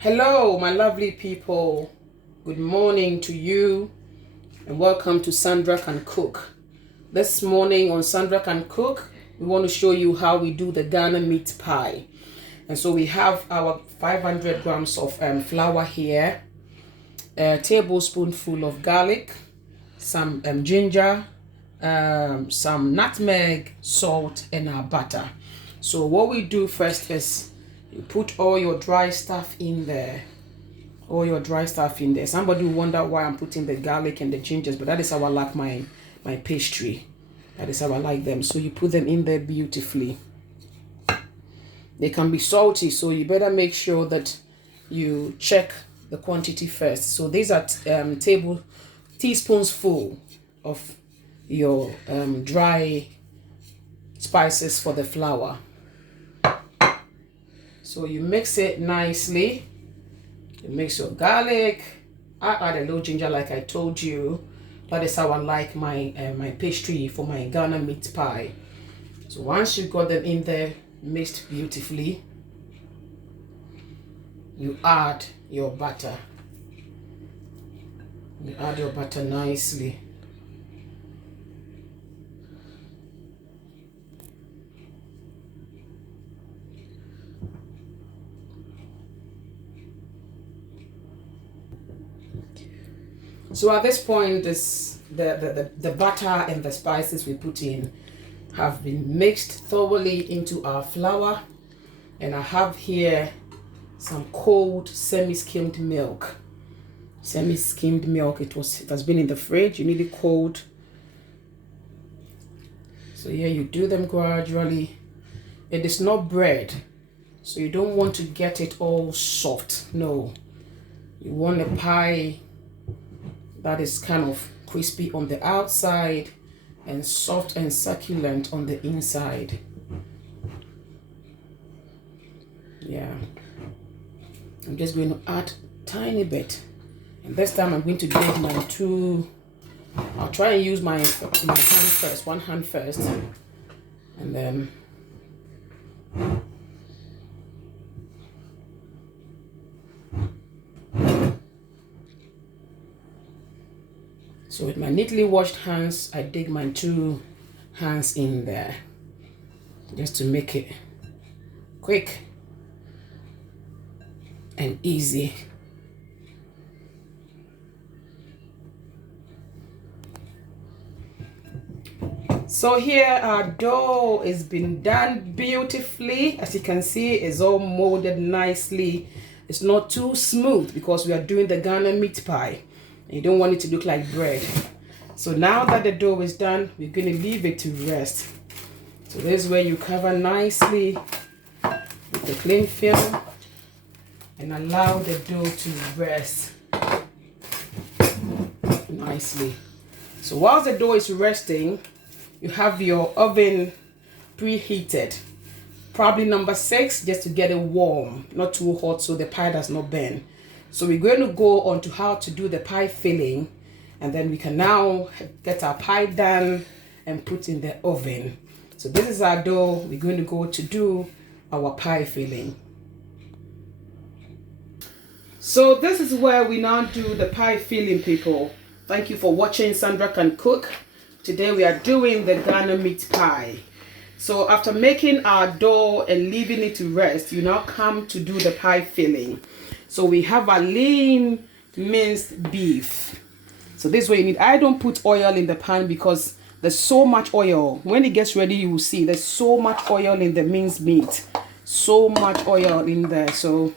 Hello, my lovely people. Good morning to you and welcome to Sandra Can Cook. This morning on Sandra Can Cook, we want to show you how we do the Ghana meat pie. And so we have our 500 grams of flour here, a tablespoonful of garlic, some ginger, some nutmeg, salt, and our butter. So what we do first is you put all your dry stuff in there. Somebody will wonder why I'm putting the garlic and the gingers, but that is how I like my pastry. That is how I like them. So you put them in there beautifully. They can be salty, so you better make sure that you check the quantity first. So these are teaspoons full of your dry spices for the flour. So you mix it nicely. You mix your garlic. I add a little ginger like I told you. That is how I like my my pastry for my Ghana meat pie. So once you got them in there mixed beautifully, you add your butter. You add your butter nicely. So at this point, the butter and the spices we put in have been mixed thoroughly into our flour, and I have here some cold semi-skimmed milk. Semi-skimmed milk. It has been in the fridge. You need it cold. So here you do them gradually. It is not bread, so you don't want to get it all soft. No, you want a pie that is kind of crispy on the outside and soft and succulent on the inside. Yeah. I'm just going to add a tiny bit. And this time I'm going to get my I'll try and use my hand first, one hand first. And then so with my neatly washed hands, I dig my two hands in there just to make it quick and easy. So here our dough has been done beautifully. As you can see, it's all molded nicely. It's not too smooth because we are doing the Ghana meat pie. You don't want it to look like bread. So now that the dough is done, we're going to leave it to rest. So this is where you cover nicely with the cling film and allow the dough to rest nicely. So while the dough is resting, you have your oven preheated, probably number 6, just to get it warm, not too hot so the pie does not burn. So we're going to go on to how to do the pie filling, and then we can now get our pie done and put in the oven. So this is our dough. We're going to go to do our pie filling. So this is where we now do the pie filling, people. Thank you for watching Sandra Can Cook. Today we are doing the Ghana meat pie. So after making our dough and leaving it to rest, you now come to do the pie filling. So we have a lean minced beef. So this way you need, I don't put oil in the pan because there's so much oil. When it gets ready, you will see there's so much oil in the minced meat. So much oil in there. So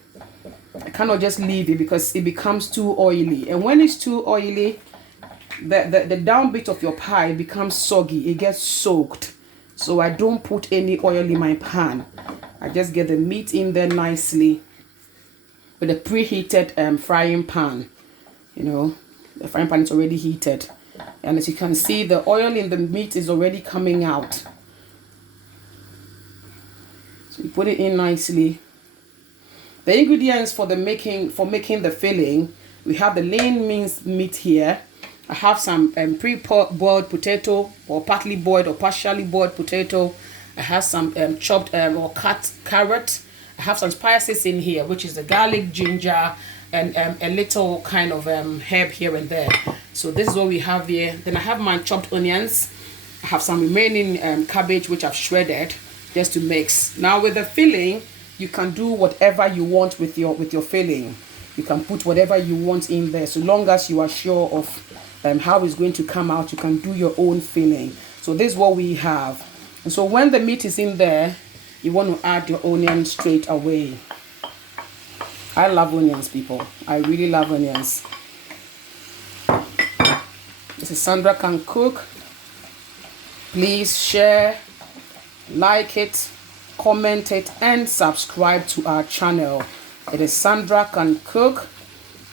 I cannot just leave it because it becomes too oily. And when it's too oily, the down bit of your pie becomes soggy. It gets soaked. So I don't put any oil in my pan. I just get the meat in there nicely with a preheated frying pan. You know, the frying pan is already heated, and as you can see, the oil in the meat is already coming out. So you put it in nicely. The ingredients for making the filling, we have the lean minced meat here. I have some pre-boiled potato, or partly boiled or partially boiled potato. I have some chopped or cut carrot. I have some spices in here, which is the garlic, ginger, and a little kind of herb here and there. So this is what we have here. Then I have my chopped onions. I have some remaining cabbage, which I've shredded just to mix. Now with the filling, you can do whatever you want with your filling. You can put whatever you want in there, so long as you are sure of how it's going to come out. You can do your own filling. So this is what we have. And so when the meat is in there, you want to add your onion straight away. I love onions, people. I really love onions. This is Sandra Can Cook. Please share, like it, comment it, and subscribe to our channel. It is Sandra Can Cook,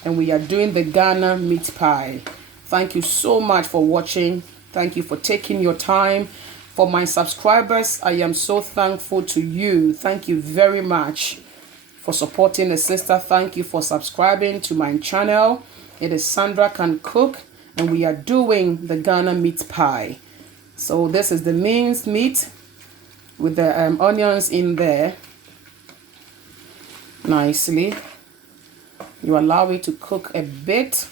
and we are doing the Ghana meat pie. Thank you so much for watching. Thank you for taking your time. For my subscribers, I am so thankful to you. Thank you very much for supporting the sister. Thank you for subscribing to my channel. It is Sandra Can Cook, and we are doing the Ghana meat pie. So this is the minced meat with the onions in there nicely. You allow it to cook a bit.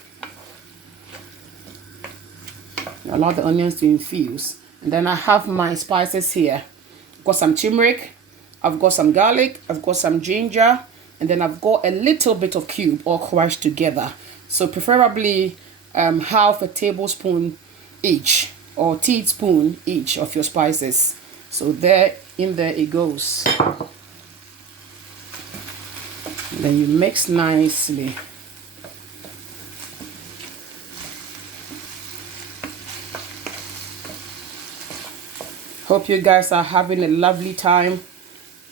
You allow the onions to infuse. And then I have my spices here. I've got some turmeric, I've got some garlic, I've got some ginger, and then I've got a little bit of cube all crushed together. So preferably half a tablespoon each, or teaspoon each of your spices. So in there it goes. And then you mix nicely. Hope you guys are having a lovely time.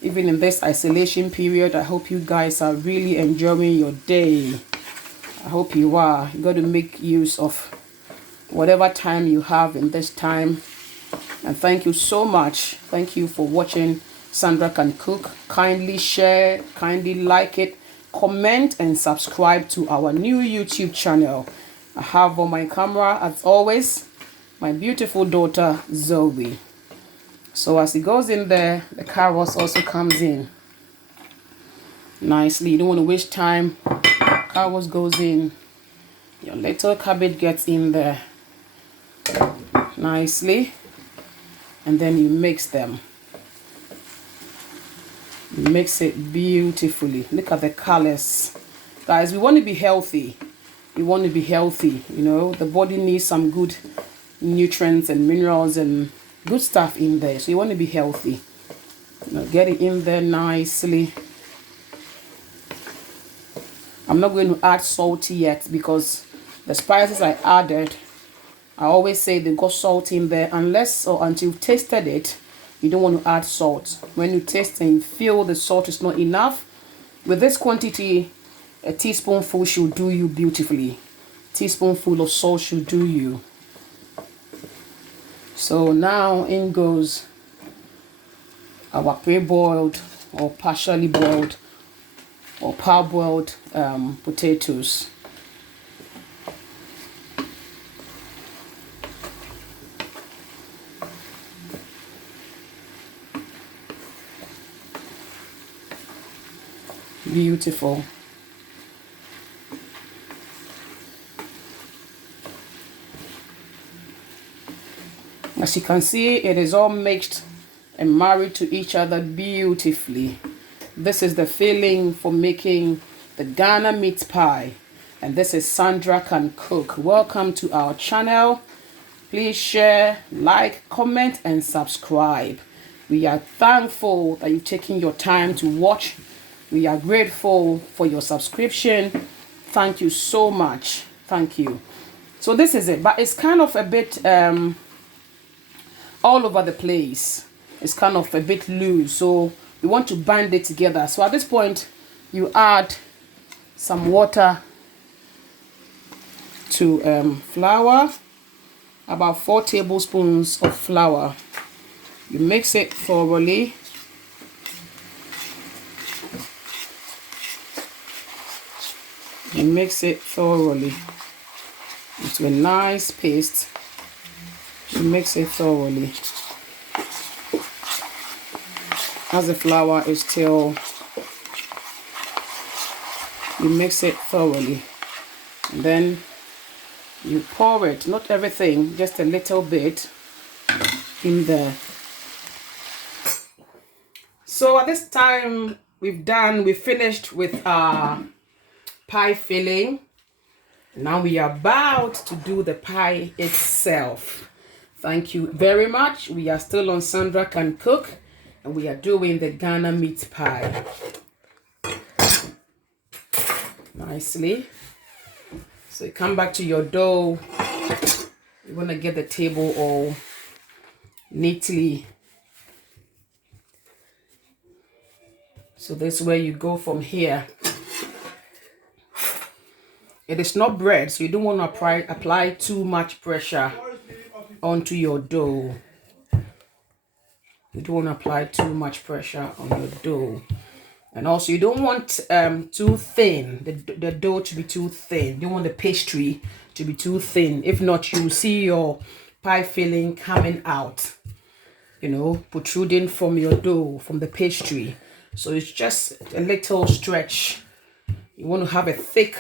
Even in this isolation period, I hope you guys are really enjoying your day. I hope you are. You got to make use of whatever time you have in this time. And thank you so much. Thank you for watching Sandra Can Cook. Kindly share, kindly like it, comment, and subscribe to our new YouTube channel. I have on my camera, as always, my beautiful daughter Zoe. So as it goes in there, the carrots also comes in nicely. You don't want to waste time. Carrots goes in. Your little cabbage gets in there nicely. And then you mix them. You mix it beautifully. Look at the colors. Guys, we want to be healthy. We want to be healthy. You know, the body needs some good nutrients and minerals and good stuff in there. So you want to be healthy. You know, get it in there nicely. I'm not going to add salt yet because the spices I added, I always say they got salt in there. Unless or until you've tasted it, you don't want to add salt. When you taste and you feel the salt is not enough, with this quantity, a teaspoonful should do you beautifully. Teaspoonful of salt should do you. So now in goes our pre-boiled or partially boiled or parboiled potatoes. Beautiful. As you can see, it is all mixed and married to each other beautifully. This is the filling for making the Ghana meat pie. And this is Sandra Can Cook. Welcome to our channel. Please share, like, comment, and subscribe. We are thankful that you've taken your time to watch. We are grateful for your subscription. Thank you so much. Thank you. So this is it. But it's kind of a bit all over the place. It's kind of a bit loose, so we want to bind it together. So at this point, you add some water to flour, about 4 tablespoons of flour. You mix it thoroughly. You mix it thoroughly into a nice paste. You mix it thoroughly as the flour is still You mix it thoroughly. And then you pour it, not everything, just a little bit in there. So at this time, we finished with our pie filling. Now we are about to do the pie itself. Thank you very much. We are still on Sandra Can Cook, and we are doing the Ghana meat pie. Nicely. So you come back to your dough. You want to get the table all neatly. So this is where you go from here. It is not bread, so you don't want to apply too much pressure onto your dough. You don't want to apply too much pressure on your dough. And also you don't want too thin, the dough to be too thin. You don't want the pastry to be too thin. If not, you will see your pie filling coming out, you know, protruding from your dough, from the pastry. So it's just a little stretch. You want to have a thick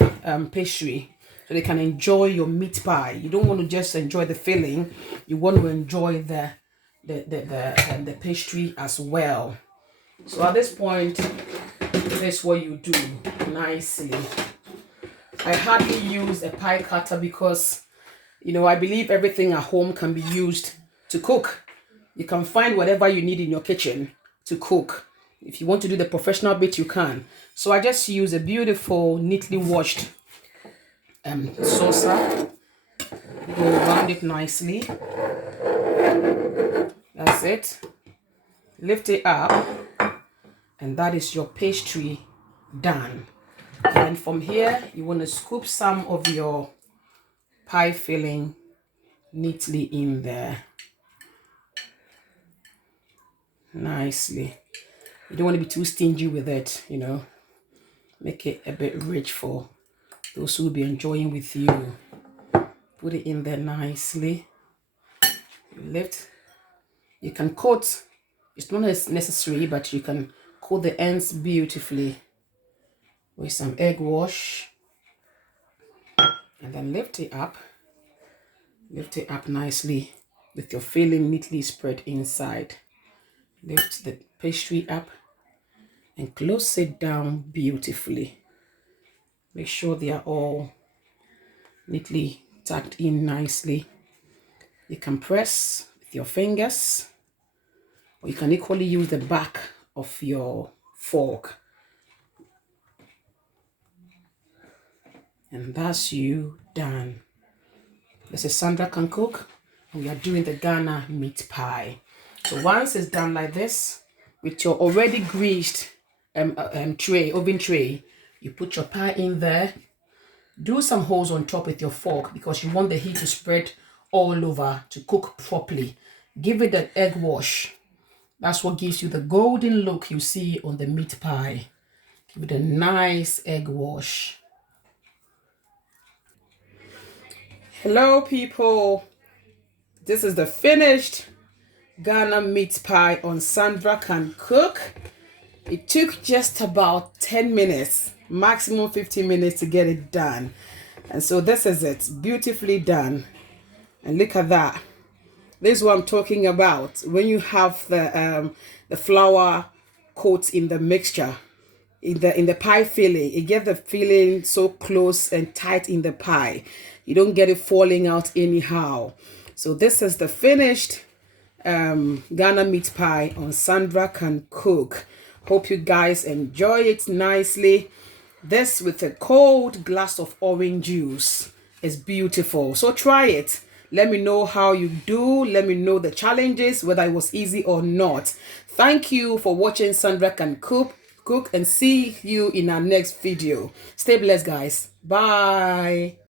pastry so they can enjoy your meat pie. You don't want to just enjoy the filling. You want to enjoy the pastry as well. So at this point, this is what you do nicely. I hardly use a pie cutter because, you know, I believe everything at home can be used to cook. You can find whatever you need in your kitchen to cook. If you want to do the professional bit, you can. So I just use a beautiful, neatly washed saucer. Go around it nicely. That's it. Lift it up. And that is your pastry done. And from here, you want to scoop some of your pie filling neatly in there. Nicely. You don't want to be too stingy with it, you know. Make it a bit rich for those who will be enjoying with you. Put it in there nicely. You lift. You can coat. It's not necessary, but you can coat the ends beautifully with some egg wash. And then lift it up. Lift it up nicely with your filling neatly spread inside. Lift the pastry up and close it down beautifully. Make sure they are all neatly tucked in nicely. You can press with your fingers, or you can equally use the back of your fork. And that's you done. This is Sandra Can Cook, and we are doing the Ghana meat pie. So once it's done like this, with your already greased oven tray, you put your pie in there. Do some holes on top with your fork because you want the heat to spread all over to cook properly. Give it an egg wash. That's what gives you the golden look you see on the meat pie. Give it a nice egg wash. Hello people, this is the finished Ghana meat pie on Sandra Can Cook. It took just about 10 minutes, maximum 15 minutes to get it done. And so this is it, beautifully done. And look at that. This is what I'm talking about. When you have the flour coat in the mixture, in the pie filling, you get the filling so close and tight in the pie. You don't get it falling out anyhow. So this is the finished Ghana meat pie on Sandra Can Cook. Hope you guys enjoy it nicely. This with a cold glass of orange juice is beautiful. So try it. Let me know how you do. Let me know the challenges, whether it was easy or not. Thank you for watching Sandra Can Cook, and see you in our next video. Stay blessed, guys. Bye.